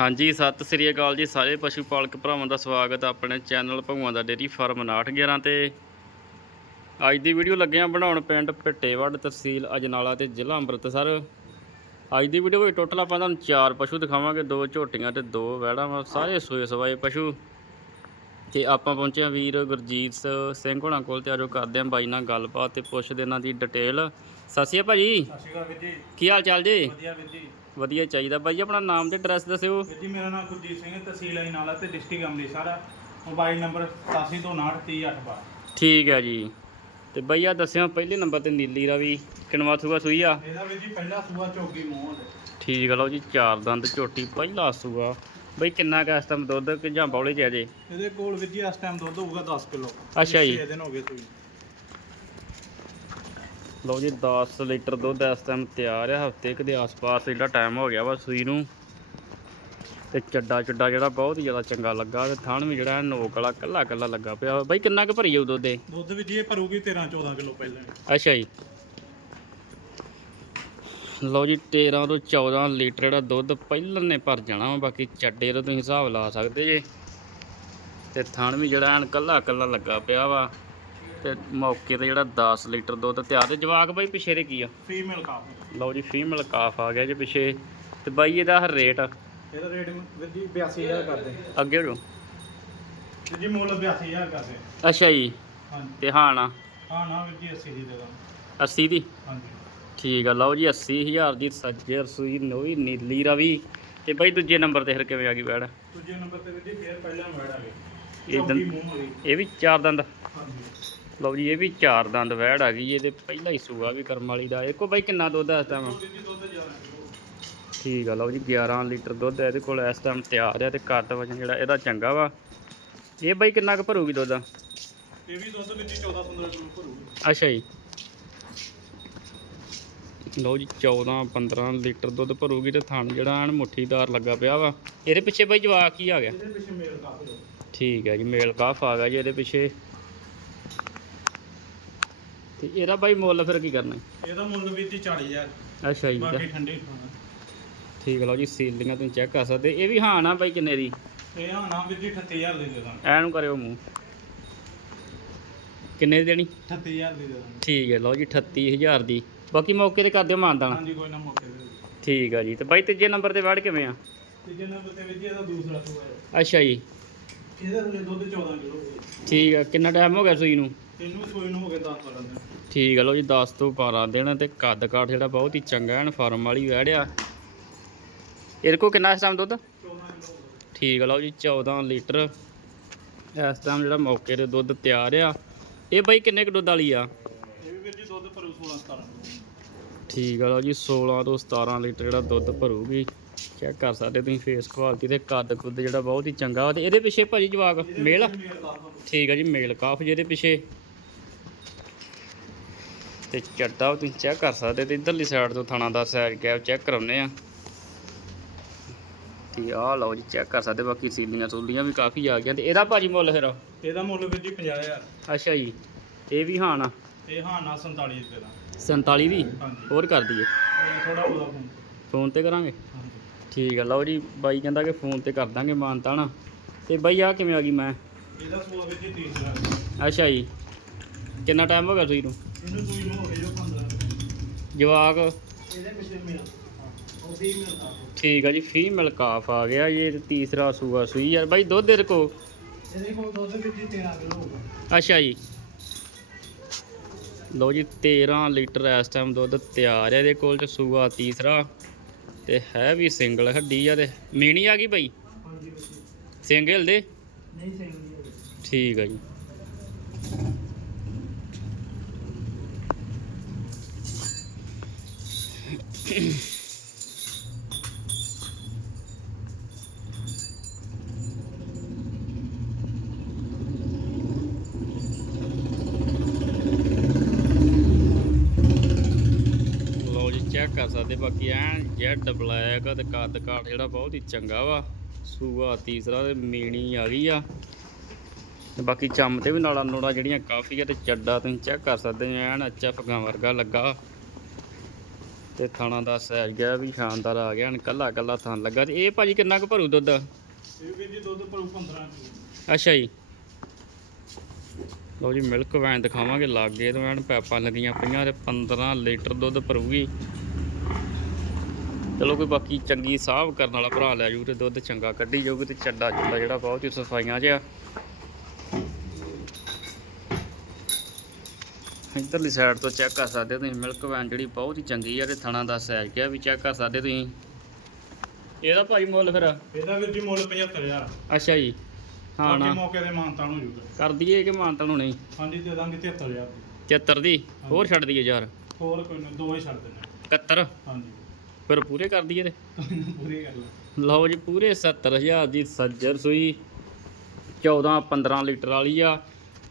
ਹਾਂਜੀ, ਸਤਿ ਸ੍ਰੀ ਅਕਾਲ ਜੀ ਸਾਰੇ ਪਸ਼ੂ ਪਾਲਕ ਭਰਾਵਾਂ ਦਾ ਸਵਾਗਤ ਹੈ ਆਪਣੇ ਚੈਨਲ ਭਗਵਾਨ ਦਾ ਡੇਰੀ ਫਾਰਮ 911 ਤੇ। ਅੱਜ ਦੀ ਵੀਡੀਓ ਲੱਗੇ ਆ ਬਣਾਉਣ ਪਿੰਡ ਭਿੱਟੇਵੜ ਤਹਿਸੀਲ ਅਜਨਾਲਾ ਤੇ ਜ਼ਿਲ੍ਹਾ ਅੰਮ੍ਰਿਤਸਰ। ਅੱਜ ਦੀ ਵੀਡੀਓ ਵਿੱਚ ਟੋਟਲ ਆਪਾਂ ਤੁਹਾਨੂੰ ਚਾਰ ਪਸ਼ੂ ਦਿਖਾਵਾਂਗੇ, ਦੋ ਝੋਟੀਆਂ ਤੇ ਦੋ ਵਹਿੜਾਂ ਵਾ ਸਾਰੇ ਸੋਏ ਸਵਾਏ ਪਸ਼ੂ। ਤੇ ਆਪਾਂ ਪਹੁੰਚੇ ਆ ਵੀਰ ਗੁਰਜੀਤ ਸਿੰਘ ਹੋਣਾ ਕੋਲ ਤੇ ਆਜੋ ਕਰਦੇ ਆਂ ਬਾਈ ਨਾਲ ਗੱਲਬਾਤ ਤੇ ਪੁੱਛਦੇ ਇਹਨਾਂ ਦੀ ਡਿਟੇਲ ਅਕਾਲ ਭਾਜੀ। ਕੀ ਹਾਲ ਚਾਲ ਜੀ? ਵਧੀਆ ਵੀਰ ਜੀ। ਵਧੀਆ ਚਾਹੀਦਾ। ਬਾਈ ਆਪਣਾ ਨਾਮ ਤੇ ਐਡਰੈਸ ਦੱਸਿਓ। ਜੀ ਮੇਰਾ ਨਾਮ ਗੁਰਜੀਤ ਸਿੰਘ ਹੈ ਤਹਿਸੀਲ ਅਜਨਾਲਾ ਤੇ ਡਿਸਟ੍ਰਿਕਟ ਅੰਮ੍ਰਿਤਸਰ ਹੈ। ਮੋਬਾਈਲ ਨੰਬਰ 87 ਤੋਂ 59 ਠੀਕ ਹੈ ਜੀ। ਤੇ ਬਈ ਆ ਦੱਸਿਓ ਪਹਿਲੇ ਨੰਬਰ ਤੇ ਨੀਲੀ ਰਾਵੀ ਕਿਨਵਾ ਸੂਆ ਸੂਈ ਆ? ਇਹਦਾ ਵੀਰ ਜੀ ਪਹਿਲਾ ਸੂਆ ਚੌਗੀ ਮੂੰਹ ਦੇ ਠੀਕ ਆ ਲਓ ਜੀ ਚਾਰ ਦੰਦ ਝੋਟੀ ਪਹਿਲਾ ਸੂਆ। ਬਈ ਕਿੰਨਾ ਕੁ ਇਸ ਟਾਈਮ ਦੁੱਧ ਕਿ ਜਾਂ ਬੌਲੇ ਚ ਅਜੇ ਇਹਦੇ ਕੋਲ ਵੀਰ ਜੀ ਇਸ ਟਾਈਮ ਦੁੱਧ ਹੋਊਗਾ 10 ਕਿਲੋ ਅੱਛਾ ਜੀ। 6 ਦਿਨ ਹੋ ਗਏ ਸੂਈ ਲਓ ਜੀ 10 ਲੀਟਰ ਦੁੱਧ ਇਸ ਟਾਈਮ ਤਿਆਰ ਆ ਹਫ਼ਤੇ ਕੁ ਦੇ ਆਸ-ਪਾਸ ਜਿਹੜਾ ਟਾਈਮ ਹੋ ਗਿਆ ਵਾ ਸੂਈ ਨੂੰ ਤੇ ਚੱਡਾ ਚੱਡਾ ਜਿਹੜਾ ਬਹੁਤ ਹੀ ਜ਼ਿਆਦਾ ਚੰਗਾ ਲੱਗਾ ਤੇ ਥਣ ਵੀ ਜਿਹੜਾ ਨੋਕ ਵਾਲਾ ਕੱਲਾ ਕੱਲਾ ਲੱਗਾ ਪਿਆ ਵਾ। ਬਈ ਕਿੰਨਾ ਕੁ ਭਰੀ ਜਾਊ ਦੁੱਧ ਇਹ ਦੁੱਧ ਵੀਰ ਜੀ ਇਹ ਭਰੂਗੀ 13 14 ਕਿਲੋ ਪਹਿਲਾਂ ਹੀ। ਅੱਛਾ ਜੀ ਲਓ ਜੀ 13 ਤੋਂ 14 ਲੀਟਰ ਜਿਹੜਾ ਦੁੱਧ ਪਹਿਲਾਂ ਨੇ ਭਰ ਜਾਣਾ ਵਾ ਬਾਕੀ ਚੱਡੇ ਦਾ ਤੁਸੀਂ ਹਿਸਾਬ ਲਾ ਸਕਦੇ ਜੇ। ਤੇ ਥਣ ਵੀ ਜਿਹੜਾ ਐਨ ਕੱਲਾ ਕੱਲਾ ਲੱਗਾ ਪਿਆ ਵਾ ਤੇ ਮੌਕੇ ਤੇ ਜਿਹੜਾ 10 ਲੀਟਰ ਦੁੱਧ ਤਿਆਰ ਤੇ ਜਵਾਕ ਬਾਈ ਪਿਛੇ ਦੇ ਕੀ ਆ? ਫੀਮੇਲ ਕਾਫ ਲਓ ਜੀ ਫੀਮੇਲ ਕਾਫ ਆ ਗਿਆ ਜੇ ਪਿਛੇ। ਤੇ ਬਾਈ ਇਹਦਾ ਰੇਟ ਇਹਦਾ ਰੇਟ ਵੀਰ ਜੀ 82000 ਕਰਦੇ। ਅੱਗੇ ਹੋ ਜੀ ਮੁੱਲ 82000 ਕਰਦੇ। ਅੱਛਾ ਜੀ। ਤੇ ਹਾਂ ਨਾ ਹਾਂ ਨਾ ਵੀਰ ਜੀ 80 ਦੀ ਦੇ ਦਾਂ 80 ਦੀ? ਹਾਂਜੀ। ਠੀਕ ਆ ਲਓ ਜੀ 80000 ਦੀ ਸੱਜੇ ਰਸੂਈ ਨੋਈ ਨੀਲੀ ਰਵੀ। ਤੇ ਬਾਈ ਦੂਜੇ ਨੰਬਰ ਤੇ ਫਿਰ ਕਿਵੇਂ ਆ ਗਈ ਬੈੜ ਦੂਜੇ ਨੰਬਰ ਤੇ ਜੀ ਫੇਰ ਪਹਿਲਾਂ ਵੈੜ ਆ ਗਈ ਇਹ ਚੌਗੀ ਦੰ- ਮੂੰਹ ਵਾਲੀ ਇਹ ਵੀ ਚਾਰ ਦੰਦ। ਹਾਂਜੀ। ਲਓ ਜੀ ਇਹ ਵੀ ਚਾਰ ਦੰਦ ਵਹਿੜ ਆ ਗਈ ਇਹਦੇ ਪਹਿਲਾ ਹੀ ਸੂਆ ਵੀ ਕਰਮ ਵਾਲੀ ਦਾ। ਇੱਕੋ ਬਾਈ ਕਿੰਨਾ ਦੁੱਧ 11 ਕਿਲੋ ਠੀਕ ਆ ਲਓ ਜੀ 11 ਲੀਟਰ ਦੁੱਧ ਇਹਦੇ ਕੋਲ ਇਸ ਟਾਈਮ ਤਿਆਰ ਆ ਤੇ ਕੱਦ ਵਜਨ ਜਿਹੜਾ ਇਹਦਾ ਚੰਗਾ ਵਾ। ਇਹ ਬਾਈ ਕਿੰਨਾ ਕੁ ਭਰੂਗੀ ਦੁੱਧ? ਇਹ ਵੀ ਦੁੱਧ ਵਿੱਚ 14 15 ਕਿਲੋ ਭਰੂਗੀ। ਅੱਛਾ ਜੀ। ਲਓ ਜੀ 14 15 ਲੀਟਰ ਦੁੱਧ ਭਰੂਗੀ ਤੇ ਥਣ ਜਿਹੜਾ ਐਨ ਮੁੱਠੀਦਾਰ ਲੱਗਾ ਪਿਆ ਵਾ। ਇਹਦੇ ਪਿੱਛੇ ਬਾਈ ਜਵਾਕ ਕੀ ਆ ਗਿਆ? ਇਹਦੇ ਪਿੱਛੇ ਮੇਲ ਕਾਫੀ ਹੋ ਠੀਕ ਹੈ ਜੀ ਮੇਲ ਕਾਫ ਆ ਗਿਆ ਜੀ ਇਹਦੇ ਪਿੱਛੇ। ਤੇ ਇਹਦਾ ਬਾਈ ਮੁੱਲ ਫਿਰ ਕੀ ਕਰਨਾ? ਇਹਦਾ ਮੁੱਲ ਵੀਰ ਜੀ 40000 ਅੱਛਾ ਜੀ ਬਾਕੀ ਠੰਡੇ ਖਾਣਾ ਠੀਕ ਲਓ ਜੀ ਸੀਲਿੰਗਾਂ ਤੁਸੀਂ ਚੈੱਕ ਕਰ ਸਕਦੇ। ਇਹ ਵੀ ਹਾਂ ਨਾ ਬਾਈ ਕਿੰਨੇ ਦੀ? ਇਹ ਹਾਂ ਨਾ ਵੀਰ ਜੀ 38000 ਦੇ ਦੇ ਦਾਂ ਐ ਨੂੰ ਕਰਿਓ ਮੂੰਹ। ਕਿੰਨੇ ਦੀ ਦੇਣੀ? 38000 ਦੇ ਦੇ ਦਾਂ ਠੀਕ ਹੈ ਲਓ ਜੀ 38000 ਦੀ। ਬਾਕੀ ਮੌਕੇ ਤੇ ਕਰ ਦਿਓ ਮਾਨਦਾਨ। ਹਾਂਜੀ ਕੋਈ ਨਾ ਮੌਕੇ ਤੇ। ਠੀਕ ਆ ਜੀ। ਤੇ ਬਾਈ ਤੀਜੇ ਨੰਬਰ ਤੇ ਵੜ ਕਿਵੇਂ ਆ? ਤੀਜੇ ਨੰਬਰ ਤੇ ਜੀ ਇਹਦਾ ਦੂਸਰਾ ਸੂਆ ਹੈ। ਅੱਛਾ ਜੀ। ਇਹਦਾ ਥੱਲੇ ਦੁੱਧ 14 ਕਿਲੋ ਗਿਆ। ਠੀਕ ਆ। ਕਿੰਨਾ ਟਾਈਮ ਹੋ ਗਿਆ ਸੂਈ ਨੂੰ? ਇਹਨੂੰ ਸੂਈ ਨੂੰ ਹੋ ਗਏ 10 12 ਦਿਨ। ਠੀਕ ਆ ਲਓ ਜੀ 10 ਤੋਂ 12 ਦਿਨ ਤੇ ਕੱਦ ਕਾਠ ਜਿਹੜਾ ਬਹੁਤ ਹੀ ਚੰਗਾ ਐਨ ਫਾਰਮ ਵਾਲੀ ਵੜਿਆ ਇਹਦੇ ਕੋ ਕਿੰਨਾ ਇਸ ਟਾਈਮ ਦੁੱਧ? 14 ਕਿਲੋ ਗਿਆ। ਠੀਕ ਆ ਲਓ ਜੀ 14 ਲੀਟਰ। ਇਸ ਟਾਈਮ ਜਿਹੜਾ ਮੌਕੇ ਤੇ ਦੁੱਧ ਤਿਆਰ ਆ। ਇਹ ਬਾਈ ਕਿੰਨੇ ਕੁ ਦੁੱਧ ਵਾਲੀ ਆ? ਭਰੂ 16 17 ਕਿਲੋ ਠੀਕ ਆ ਲਓ ਜੀ 16 ਤੋਂ 17 ਲੀਟਰ ਜਿਹੜਾ ਦੁੱਧ ਭਰੂਗੀ। ਚੈੱਕ ਕਰ ਸਕਦੇ ਤੁਸੀਂ ਫੇਸ ਕੁਆਲਿਟੀ ਤੇ ਕੱਦ ਕੁੱਦ ਜਿਹੜਾ ਬਹੁਤ ਹੀ ਚੰਗਾ ਤੇ ਇਹਦੇ ਪਿੱਛੇ ਭਾਜੀ ਜਵਾਕ ਮੇਲ ਆ? ਠੀਕ ਆ ਜੀ ਮੇਲ ਕਾਫ ਜਿਹਦੇ ਪਿੱਛੇ। ਤੇ ਚੱਡਾ ਤੁਸੀਂ ਚੈੱਕ ਕਰ ਸਕਦੇ ਤੇ ਇਧਰਲੀ ਸਾਈਡ ਤੋਂ ਥਾਣਾ ਦਾ ਸਾਈਡ ਗੈਪ ਚੈੱਕ ਕਰਾਉਨੇ ਆ। ਤੇ ਆਹ ਲਓ ਜੀ ਚੈੱਕ ਕਰ ਸਕਦੇ ਬਾਕੀ ਸੀਲੀਆਂ ਸੂਲੀਆਂ ਵੀ ਕਾਫੀ ਆ ਗਈਆਂ। ਤੇ ਇਹਦਾ ਭਾਜੀ ਮੁੱਲ ਫਿਰ? ਇਹਦਾ ਮੁੱਲ ਵੀਰ ਜੀ 50000 ਅੱਛਾ ਜੀ ਇਹ ਵੀ ਹਾਂ ਨਾ। ਇਹ ਹਾਂ ਨਾ 47 ਦੇ ਦਾਂ 47 ਦੀ ਹਾਂਜੀ। ਹੋਰ ਕਰ ਦਈਏ। ਇਹ ਥੋੜਾ ਉਹਦਾ ਫੋਨ ਫੋਨ ਤੇ ਕਰਾਂਗੇ? ਹਾਂਜੀ। ਠੀਕ ਆ ਲਓ ਜੀ ਬਾਈ ਕਹਿੰਦਾ ਕਿ ਫੋਨ ਤੇ ਕਰ ਦਾਂਗੇ ਮਾਨਤਾ ਨਾ। ਤੇ ਬਾਈ ਆ ਕਿਵੇਂ ਆ ਗਈ ਮੈਂ? ਇਹਦਾ ਸੂਆ ਵੀਰ ਜੀ ਤੀਸਰਾ ਅੱਛਾ ਜੀ। ਕਿੰਨਾ ਟਾਈਮ ਹੋ ਗਿਆ ਤੁਸੀਂ ਨੂੰ? ਇਹਨੂੰ ਸੂਈ ਨੂੰ ਹੋ ਗਏ ਜੋ 15 ਦਿਨ ਜਵਾਕ? ਇਹਦੇ ਪਿੱਛੇ ਮੇਲ। ਉਹ ਵੀ ਮੇਲ ਕਾਫੀ ਠੀਕ ਆ ਜੀ ਫੀਮੇਲ ਕਾਫ ਆ ਗਿਆ ਜੀ ਇਹ ਤੀਸਰਾ ਸੂਆ ਸੂਈ ਯਾਰ। ਬਾਈ ਦੁੱਧ ਦੇ ਕੋ ਇਹਦੇ ਕੋਲ ਦੁੱਧ ਜੀ 13 ਕਿਲੋ ਹੋਊਗਾ। ਅੱਛਾ ਜੀ। ਲਓ ਜੀ 13 ਲੀਟਰ ਇਸ ਟਾਈਮ ਦੁੱਧ ਤਿਆਰ ਹੈ। ਇਹਦੇ ਕੋਲ ਤੇ ਸੂਆ ਤੀਸਰਾ ਤੇ ਹੈ ਵੀ ਸਿੰਗਲ ਹੱਡੀ ਆ ਤੇ ਮੀਣੀ ਆ ਗਈ ਬਾਈ? ਸਿੰਗਲ ਦੇ? ਨਹੀਂ ਠੀਕ ਆ ਜੀ। ਲਓ ਜੀ ਚੈੱਕ ਕਰ ਸਕਦੇ ਬਾਕੀ ਐਨ ਜੈਡ ਬਲੈਕ ਤੇ ਕੱਦ ਕਾਠ ਜਿਹੜਾ ਬਹੁਤ ਹੀ ਚੰਗਾ ਵਾ। ਸੂਆ ਤੀਸਰਾ ਤੇ ਮੀਣੀ ਆ ਗਈ ਆ। ਤੇ ਬਾਕੀ ਚੰਮ ਤੇ ਵੀ ਨਾਲਾ ਨੂੜਾ ਜਿਹੜੀਆਂ ਕਾਫੀ ਆ ਤੇ ਚੱਡਾ ਤੁਸੀਂ ਚੈੱਕ ਕਰ ਸਕਦੇ ਹੋ ਐਨ ਅੱਛਾ ਫਗਾ ਵਰਗਾ ਲੱਗਾ। ਤੇ ਥਾਣਾ ਦਾ ਸਹਿਜ ਗਿਆ ਵੀ ਸ਼ਾਨਦਾਰ ਆ ਗਿਆ ਕੱਲਾ ਕੱਲਾ ਥਾਂ ਲੱਗਾ। ਤੇ ਇਹ ਭਾਜੀ ਕਿੰਨਾ ਕੁ ਭਰੂ ਦੁੱਧ? ਇਹ ਵੀਰ ਜੀ ਦੁੱਧ ਭਰੂ 15 ਕਿਲੋ। ਅੱਛਾ ਜੀ। ਲਓ ਜੀ ਮਿਲਕ ਵੈਨ ਦਿਖਾਵਾਂਗੇ ਲਾਗੇ ਤੋਂ ਐਨ ਪੈਪਾਂ ਲੱਗੀਆਂ ਪਈਆਂ ਤੇ 15 ਲੀਟਰ ਦੁੱਧ ਭਰੂਗੀ। ਚਲੋ ਕੋਈ ਬਾਕੀ ਚੰਗੀ ਸਾਹਬ ਕਰਨ ਵਾਲਾ ਭਰਾ ਲੈ ਜੂ ਤੇ ਦੁੱਧ ਚੰਗਾ ਕੱਢੀ ਜਾਊਗੀ ਤੇ ਚੱਡਾ ਚੁੱਡਾ ਜਿਹੜਾ ਬਹੁਤ ਹੀ ਸਫਾਈਆਂ 'ਚ ਆ ਇੱਧਰਲੀ ਸਾਈਡ ਤੋਂ ਚੈੱਕ ਕਰ ਸਕਦੇ ਹੋ ਤੁਸੀਂ ਮਿਲਕ ਵੈਨ ਜਿਹੜੀ ਬਹੁਤ ਹੀ ਚੰਗੀ ਆ ਤੇ ਥਣਾ ਦਾ ਸਾਈਜ਼ ਕਿਹਾ ਵੀ ਚੈੱਕ ਕਰ ਸਕਦੇ ਤੁਸੀਂ। ਇਹਦਾ ਭਾਈ ਮੁੱਲ ਫਿਰ? ਇਹਦਾ ਵੀਰ ਜੀ ਮੁੱਲ 75000 ਅੱਛਾ ਜੀ। ਹਾਂ ਨਾ। ਮੌਕੇ ਤੇ ਮਾਨਤਾਨ ਹੋ ਜਾਊਗਾ ਕਰ ਦਈਏ ਕਿ ਮਾਨਤਾ ਨੂੰ ਨਹੀਂ ਹਾਂਜੀ ਦੇ ਦਾਂਗੇ 73000 ਦੀ 73 ਦੀ? ਹੋਰ ਛੱਡ ਦਈਏ ਯਾਰ। ਹੋਰ ਕੋਈ ਨਾ ਦੋ ਹੀ ਛੱਡ ਦੇਣੇ। 71 ਹਾਂਜੀ। ਫਿਰ ਪੂਰੇ ਕਰ ਦਈਏ ਤੇ? ਪੂਰੀ ਕਰ ਲੈ। ਲਓ ਜੀ ਪੂਰੇ 70000 ਦੀ ਸੱਜਰ ਸੂਈ। 14 15 ਲੀਟਰ ਵਾਲੀ ਆ।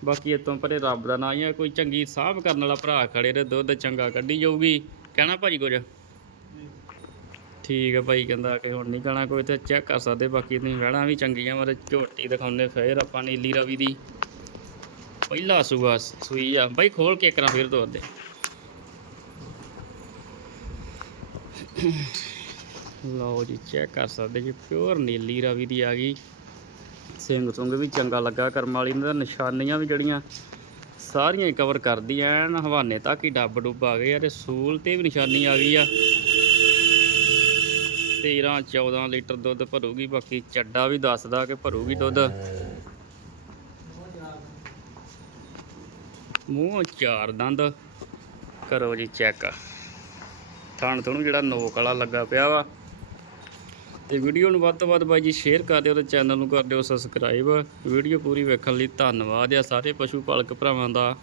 ਬਾਕੀ ਇਤੋਂ ਪਰੇ ਰੱਬ ਦਾ ਨਾਂ ਹੀ ਆ। ਕੋਈ ਚੰਗੀ ਸਾਹਬ ਕਰਨ ਵਾਲਾ ਭਰਾ ਖੜੇ ਤੇ ਦੁੱਧ ਚੰਗਾ ਕੱਢੀ ਜਾਊਗੀ। ਕਹਿਣਾ ਭਾਜੀ ਕੁਝ? ਠੀਕ ਆ ਭਾਈ ਕਹਿੰਦਾ ਕਿ ਹੁਣ ਨਹੀਂ ਕਹਿਣਾ ਕੋਈ ਤੇ ਚੈੱਕ ਕਰ ਸਕਦੇ ਬਾਕੀ ਤੁਸੀਂ ਵਹਿਣਾ ਵੀ ਚੰਗੀਆਂ ਮਾਰੇ ਝੋਟੀ ਦਿਖਾਉਂਦੇ ਫੇਰ ਆਪਾਂ ਨੀਲੀ ਰਵੀ ਦੀ ਪਹਿਲਾ ਸੂਆ ਸੂਈ ਆ। ਬਾਈ ਖੋਲ ਕੇ ਕਰਾਂ ਫੇਰ ਤੋਰ ਦੇ। ਲਓ ਜੀ ਚੈੱਕ ਕਰ ਸਕਦੇ ਜੀ ਪਿਓਰ ਨੀਲੀ ਰਵੀ ਦੀ ਆ ਗਈ। ਸਿੰਘ ਸੁੰਗ ਵੀ ਚੰਗਾ ਲੱਗਾ, ਕਰਮ ਵਾਲੀ ਨੇ ਤਾਂ ਨਿਸ਼ਾਨੀਆਂ ਵੀ ਜਿਹੜੀਆਂ ਸਾਰੀਆਂ ਹੀ ਕਵਰ ਕਰਦੀ ਐਨ ਹਵਾਨੇ ਤੱਕ ਹੀ ਡੱਬ ਡੁੱਬ ਆ ਗਏ ਆ, ਤੇ ਸੂਲ ਤੇ ਵੀ ਨਿਸ਼ਾਨੀ ਆ ਗਈ ਆ। 13 14 ਲੀਟਰ ਦੁੱਧ ਭਰੂਗੀ, ਬਾਕੀ ਚੱਡਾ ਵੀ ਦੱਸਦਾ ਕਿ ਭਰੂਗੀ ਦੁੱਧ। ਮੂੰਹ ਚਾਰ ਦੰਦ, ਕਰੋ ਜੀ ਚੈੱਕ ਥਣ ਥਣੂ ਜਿਹੜਾ ਨੋਕ ਵਾਲਾ ਲੱਗਾ ਪਿਆ ਵਾ। ਤੇ ਵੀਡੀਓ ਨੂੰ ਵੱਧ ਤੋਂ ਵੱਧ ਬਾਈ ਜੀ ਸ਼ੇਅਰ ਕਰ ਦਿਓ ਤੇ ਚੈਨਲ ਨੂੰ ਕਰ ਦਿਓ ਸਬਸਕ੍ਰਾਈਬ ਵੀਡੀਓ ਪੂਰੀ ਵੇਖਣ ਲਈ ਧੰਨਵਾਦ ਆ ਸਾਰੇ ਪਸ਼ੂ ਪਾਲਕ ਭਰਾਵਾਂ ਦਾ।